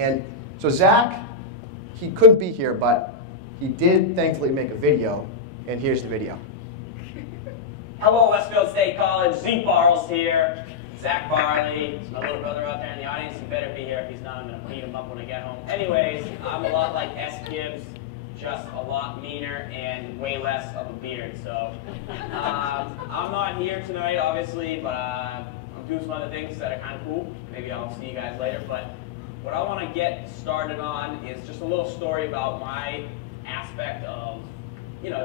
And so Zach, he couldn't be here, but he did thankfully make a video, and here's the video. Hello, Westfield State College. Zeke Barles here. Zach Farley. My little brother out there in the audience. He better be here. If he's not, I'm going to beat him up when I get home. Anyways, I'm a lot like S. Gibbs, just a lot meaner and way less of a beard. So I'm not here tonight, obviously, but I'm doing some other things that are kind of cool. Maybe I'll see you guys later. But what I want to get started on is just a little story about my aspect of,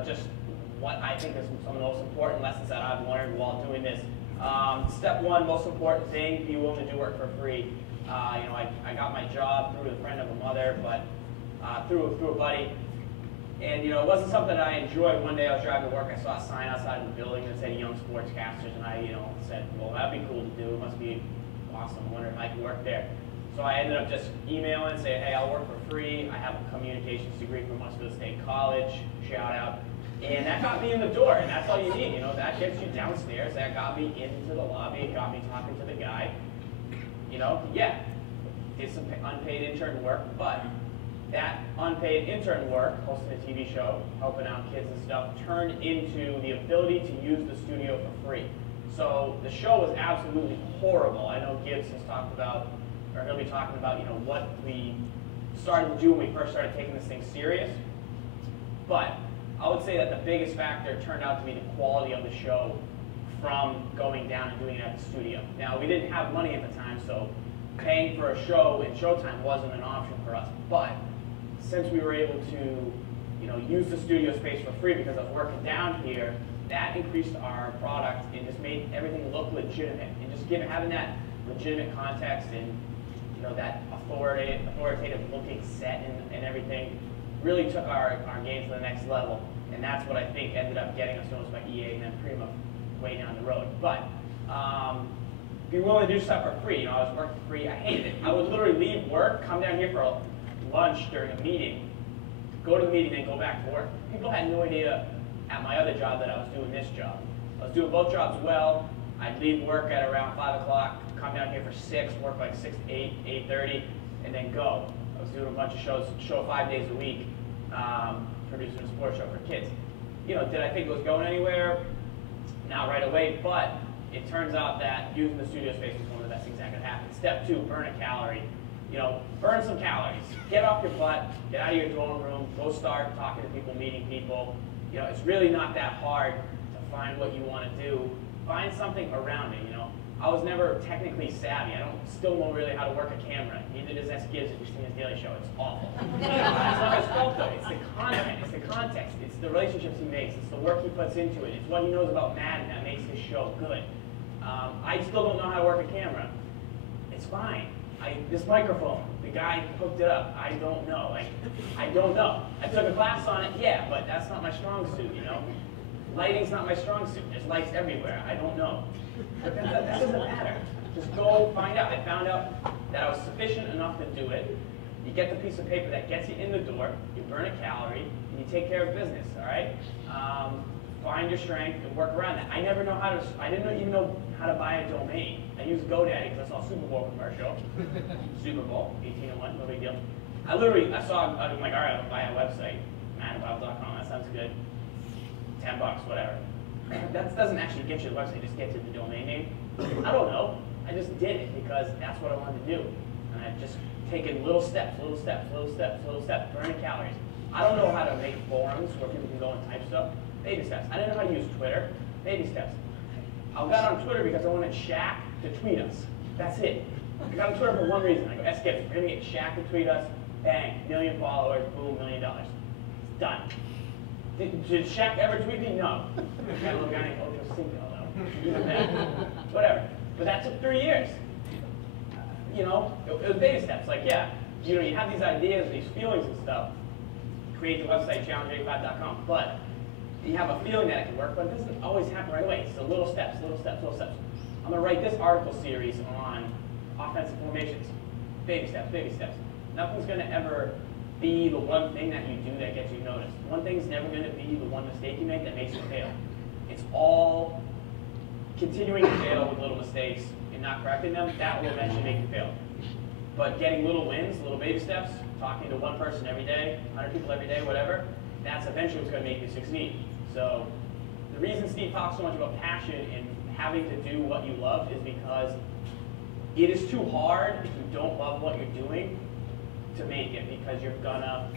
just what I think is some of the most important lessons that I've learned while doing this. Step one, most important thing, be willing to do work for free. I got my job through a friend of a mother, but through a buddy. And it wasn't something that I enjoyed. One day I was driving to work, I saw a sign outside of the building that said young sportscasters, and I said, well, that'd be cool to do. It must be awesome. I wonder if I could work there. So I ended up just emailing, saying, hey, I'll work for free. I have a communications degree from Westfield State College. Shout out. And that got me in the door, and that's all you need. That gets you downstairs. That got me into the lobby. It got me talking to the guy. Yeah, did some unpaid intern work, but that unpaid intern work, hosting a TV show, helping out kids and stuff, turned into the ability to use the studio for free. So the show was absolutely horrible. I know Gibbs has talked about, or he'll be talking about, what we started to do when we first started taking this thing serious. But I would say that the biggest factor turned out to be the quality of the show from going down and doing it at the studio. Now, we didn't have money at the time, so paying for a show in Showtime wasn't an option for us. But since we were able to use the studio space for free because I was working down here, that increased our product and just made everything look legitimate. And just having that legitimate context and that authoritative looking set and everything really took our game to the next level. And that's what I think ended up getting us noticed by EA and then pretty much way down the road. But be willing to do stuff for free. I was working for free. I hated it. I would literally leave work, come down here for a lunch during a meeting, go to the meeting, then go back to work. People had no idea at my other job that I was doing this job. I was doing both jobs well. I'd leave work at around 5 o'clock, come down here for 6, work like 6 to 8, 8:30, and then go. I was doing a bunch of show 5 days a week, producing a sports show for kids. Did I think it was going anywhere? Not right away, but it turns out that using the studio space was one of the best things that could happen. Step 2, burn a calorie. Burn some calories. Get off your butt, get out of your dorm room, go start talking to people, meeting people. It's really not that hard to find what you want to do. Find something around it, I was never technically savvy. I still know really how to work a camera. Neither does S. Gibbs if you've seen his Daily Show. It's awful. It's not his fault though. It's the content, it's the context, it's the relationships he makes, it's the work he puts into it, it's what he knows about Madden that makes his show good. I still don't know how to work a camera. It's fine. This microphone, the guy hooked it up. I don't know. I don't know. I took a class on it, yeah, but that's not my strong suit, Lighting's not my strong suit. There's lights everywhere. I don't know. But that doesn't matter. Just go find out. I found out that I was sufficient enough to do it. You get the piece of paper that gets you in the door, you burn a calorie, and you take care of business, all right? Find your strength and work around that. I didn't even know how to buy a domain. I used GoDaddy because I saw a Super Bowl commercial. Super Bowl, 1801, no big deal. I saw, I'm like, all right, I'll buy a website, manabout.com, that sounds good. $10, whatever. That doesn't actually get you the website, it just gets you the domain name. I don't know. I just did it because that's what I wanted to do. And I've just taken little steps, little steps, burning calories. I don't know how to make forums where people can go and type stuff. Baby steps. I didn't know how to use Twitter. Baby steps. I got on Twitter because I wanted Shaq to tweet us. That's it. I got on Twitter for one reason. I go, Skip, we're going to get Shaq to tweet us. Bang, 1 million followers, boom, $1 million. It's done. Did Shaq ever tweet me? No. Got a little guy named Ocho Cinco, though. Whatever. But that took 3 years. It was baby steps. Like, yeah, you have these ideas, these feelings and stuff. Create the website, challenge85.com. But you have a feeling that it can work, but it doesn't always happen right away. It's the little steps, little steps, little steps. I'm going to write this article series on offensive formations. Baby steps, baby steps. Nothing's going to ever be the one thing that you do that gets you noticed. One thing's never going to be the one mistake you make that makes you fail. It's all continuing to fail with little mistakes and not correcting them. That will eventually make you fail. But getting little wins, little baby steps, talking to one person every day, 100 people every day, whatever, that's eventually what's going to make you succeed. So the reason Steve talks so much about passion and having to do what you love is because it is too hard if you don't love what you're doing to make it, because you're gonna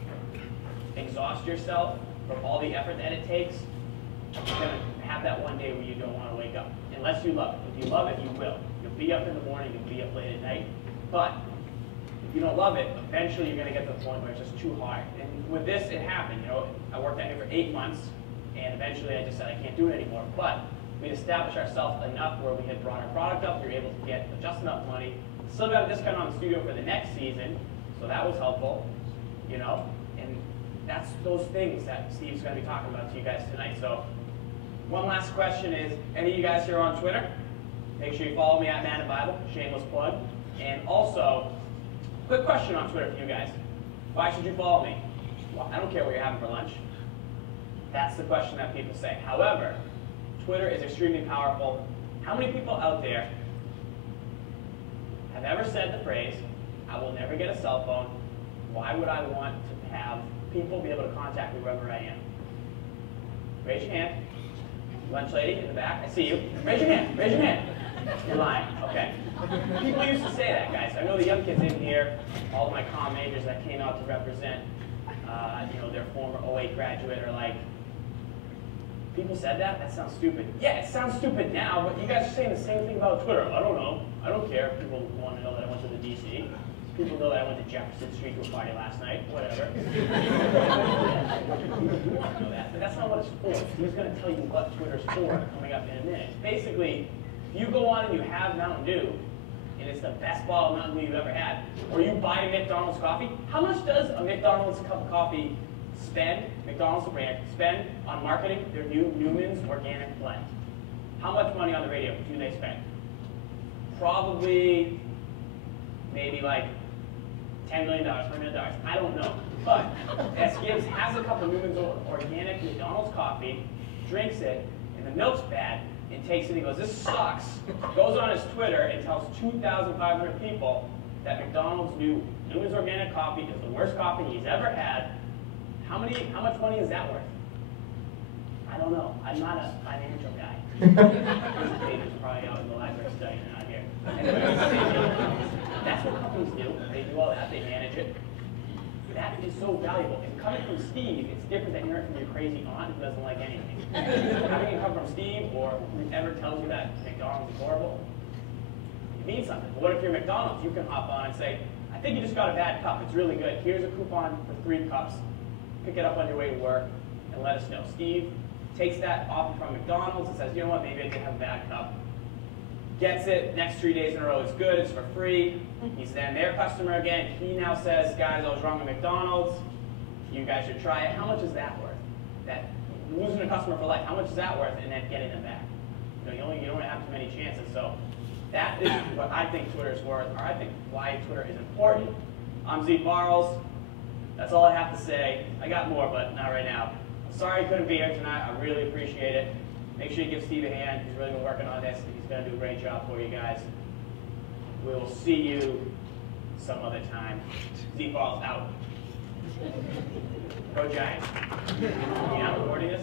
exhaust yourself from all the effort that it takes. You're gonna have that one day where you don't want to wake up, unless you love it. If you love it, you will. You'll be up in the morning, you'll be up late at night. But if you don't love it, eventually you're gonna get to the point where it's just too hard. And with this, it happened. You know, I worked out here for 8 months, and eventually I just said I can't do it anymore. But we'd established ourselves enough where we had brought our product up, we were able to get just enough money. Still got a discount on the studio for the next season, so that was helpful, you know. And that's those things that Steve's going to be talking about to you guys tonight. So one last question is, any of you guys here are on Twitter? Make sure you follow me at Man and Bible, shameless plug. And also, quick question on Twitter for you guys. Why should you follow me? Well, I don't care what you're having for lunch. That's the question that people say. However, Twitter is extremely powerful. How many people out there have ever said the phrase, I will never get a cell phone, why would I want to have people be able to contact me wherever I am? Raise your hand. Lunch lady in the back, I see you. Raise your hand, raise your hand. You're lying, okay. People used to say that, guys. I know the young kids in here, all of my comm majors that came out to represent you know, their former 08 graduate are like, people said that? That sounds stupid. Yeah, it sounds stupid now, but you guys are saying the same thing about Twitter. I don't know. I don't care if people want to know that I went to the DC. People know that I went to Jefferson Street to a party last night, whatever. You want to know that, but that's not what it's for. Who's going to tell you what Twitter's for coming up in a minute? Basically, if you go on and you have Mountain Dew, and it's the best bottle of Mountain Dew you've ever had, or you buy a McDonald's coffee, how much does a McDonald's cup of coffee spend, McDonald's brand, spend on marketing their new Newman's Organic Blend? How much money on the radio do they spend? Probably, maybe like $10 million, $100 million, I don't know. But S. Gibbs has a cup of Newman's Organic McDonald's coffee, drinks it, and the milk's bad, and takes it and he goes, this sucks. Goes on his Twitter and tells 2,500 people that McDonald's new Newman's Organic coffee is the worst coffee he's ever had. How much money is that worth? I don't know. I'm not a financial guy. His page is probably out in the library studying and not here. Anyway, that's what companies do. They do all that. They manage it. That is so valuable. And coming from Steve, it's different than hearing from your crazy aunt who doesn't like anything. Having it come from Steve or whoever tells you that McDonald's is horrible, it means something. But what if you're McDonald's? You can hop on and say, I think you just got a bad cup. It's really good. Here's a coupon for 3 cups. Pick it up on your way to work and let us know. Steve takes that offer from McDonald's and says, you know what, maybe I did have a bad cup. Gets it, next 3 days in a row, it's good, it's for free. He's then their customer again. He now says, guys, I was wrong at McDonald's. You guys should try it. How much is that worth? That losing a customer for life, how much is that worth? And then getting them back. You know, you don't have too many chances. So that is what I think Twitter is worth, or I think why Twitter is important. I'm Zeke Barles. That's all I have to say. I got more, but not right now. I'm sorry I couldn't be here tonight. I really appreciate it. Make sure you give Steve a hand. He's really been working on this. He's going to do a great job for you guys. We'll see you some other time. Zeke Barles out. Go Giants. You not recording this?